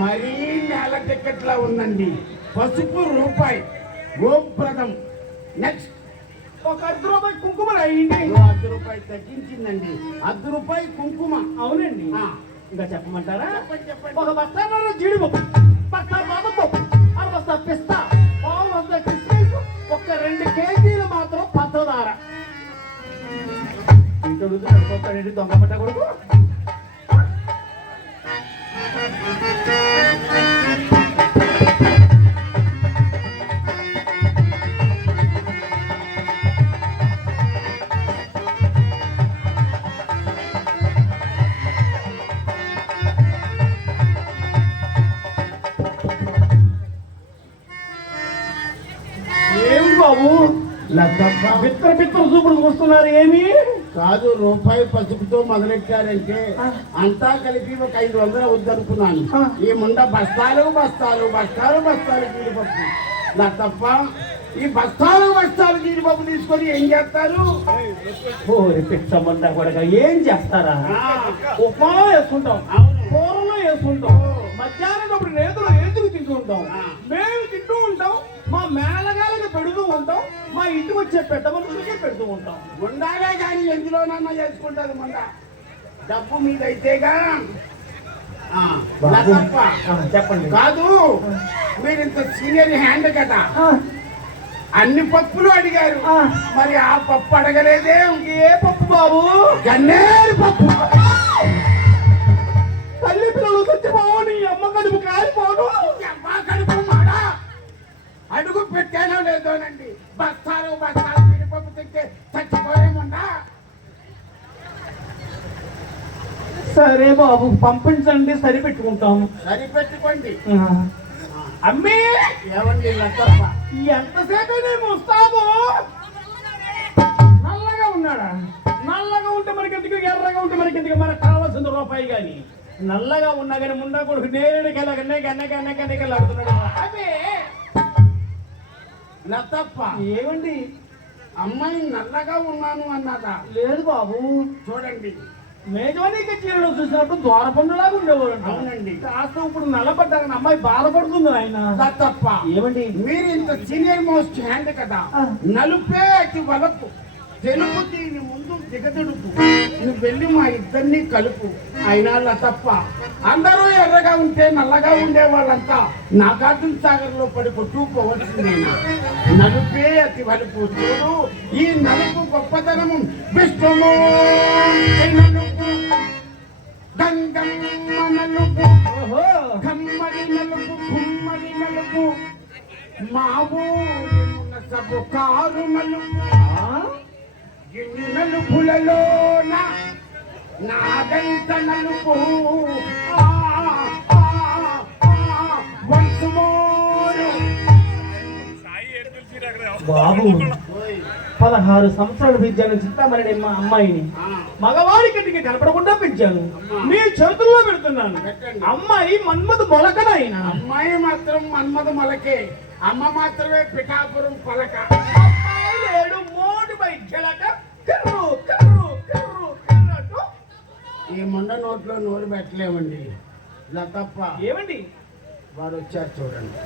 మరీ నెల టికెట్లా ఉందండి. పసుపు రూపాయి గోప్రదం. నెక్స్ట్ ఒక ₹10 కుంకుమ అయ్యింది. ₹10 తగ్గించిందండి. ₹10 కుంకుమ. అవునండి. ఇంకా చెప్పమంటారా? చెప్పండి. ఒక బస్తాన్నర జీడిపప్పు, బస్తా బాదపప్పు, అర బస్తా పిస్తా, పావు బస్తా కిస్మిస్, ఒక 2 కేజీలు మాత్రం పంచదార. ఇంటి అడుగుతాడండి దొంగ పట్ట కొడుకు. బాబు బిత్తర చూపుడు చూస్తున్నారు. ఏమి కాదు, రూపాయి పసుపుతో మొదలెట్టారంటే అంతా కలిపి ఒక 500 అవుద్దనుకున్నాను. ఈ ముండ బస్తాలు బస్తాలు బస్తాలు బస్తాలు జీడిపప్పు. నా తప్ప ఈ బస్తాలు జీడిపప్పు తీసుకొని ఏం చేస్తారు? సంబంధం కూడా ఏం చేస్తారా? ఉప్మా వేసుకుంటాం, కూరలో వేసుకుంటాం, మధ్యాహ్నం అప్పుడు రేతులు ఏతుకు తింటూ ఉంటాం. మేము తింటూ ఉంటాం, మా మేనగాళ్ళకి పెడుతూ ఉంటాం, మా ఇంటికి వచ్చే పెద్ద మనుషులకే పెడుతూ ఉంటాం. ఉండాలే కానీ ఎందులోనన్నా చేసుకుంటారు. ముండ డబ్బు మీదైతేగా. చెప్పండి. కాదు, మీరు ఇంత సీనియర్ హ్యాండ్ కదా, అన్ని పప్పులు అడిగారు, మరి ఆ పప్పు అడగలేదే? ఏ పప్పు బాబు? గన్నేరు పప్పు. తల్లి పిల్లలు చచ్చిపోవు, నీ అమ్మ కడుపు కాలిపోను. కడుపు మాడా అడుగు పెట్టానో లేదోనండి. బస్తాలు జీడిపప్పు తింటే చచ్చిపోయేముందా? సరే బాబు, పంపించండి, సరిపెట్టుకుంటాం. సరిపెట్టుకోండి. అమ్మే ఏమండి లక్కప్ప, ఎంతసేపేమో వస్తాము. నల్లగా ఉన్నాడా? నల్లగా ఉంటే మనకి ఎందుకు, ఎర్రగా ఉంటే మనకి ఎందుకు? మనకు కావాల్సింది రూపాయి. కానీ నల్లగా ఉన్నా కానీ ముండా కొడుకు నేరుకెళ్ళగన్నాడుతున్నాడు. అదే లతప్ప. ఏమండి? అమ్మాయి నల్లగా ఉన్నాను అన్నదా? లేదు బాబు, చూడండి, మేజవాణికి చీరలో చూసినప్పుడు ద్వారపండులాగా ఉండేవాడు. అవునండి. కాస్త ఇప్పుడు నల్లబడ్డాక అమ్మాయి బాధపడుతుంది. ఆయన లతప్ప, ఏమండి? మీరు ఇంత సీనియర్ మోస్ట్ హ్యాండ్ కదా, నలుపే అతి వలపు, తెలుపు దీని ముందు దిగదుడుపు, నువ్వు వెళ్ళి మా ఇద్దరిని కలుపు. అయినా లతప్ప, అందరూ ఎర్రగా ఉంటే నల్లగా ఉండే వాళ్ళంతా నాగార్జున సాగర్ లో పడి కొట్టుకుపోవలసిందేనా? నలుపే అతి వలుపు. చూడు, ఈ నలుపు గొప్పతనము విష్ణుము నలుపు, గంగమ్మ నలుపు, కమ్మడి నలుపు, కుమ్మడి నలుపు, మా ఊరిన సబు కారు నలుపు. ఎన్ని నలుపులలోన నాదంత నలుపు. బాబు, 16 సంవత్సరాలు పెంచాను చింతామణి మా అమ్మాయిని. మగవాడి కంటికి కనపడకుండా పెంచాను, మీ చేతుల్లో పెడుతున్నాను. అమ్మాయి మన్మధ మొలకనైనా. అమ్మాయి మాత్రం మన్మధ మొలకే, అమ్మ మాత్రమే పిఠాపురం పలక. ఈ మొండ నోట్లో నోరు పెట్టలేమండి. ఇలా తప్ప. ఏమండి? వాడు వచ్చారు చూడండి.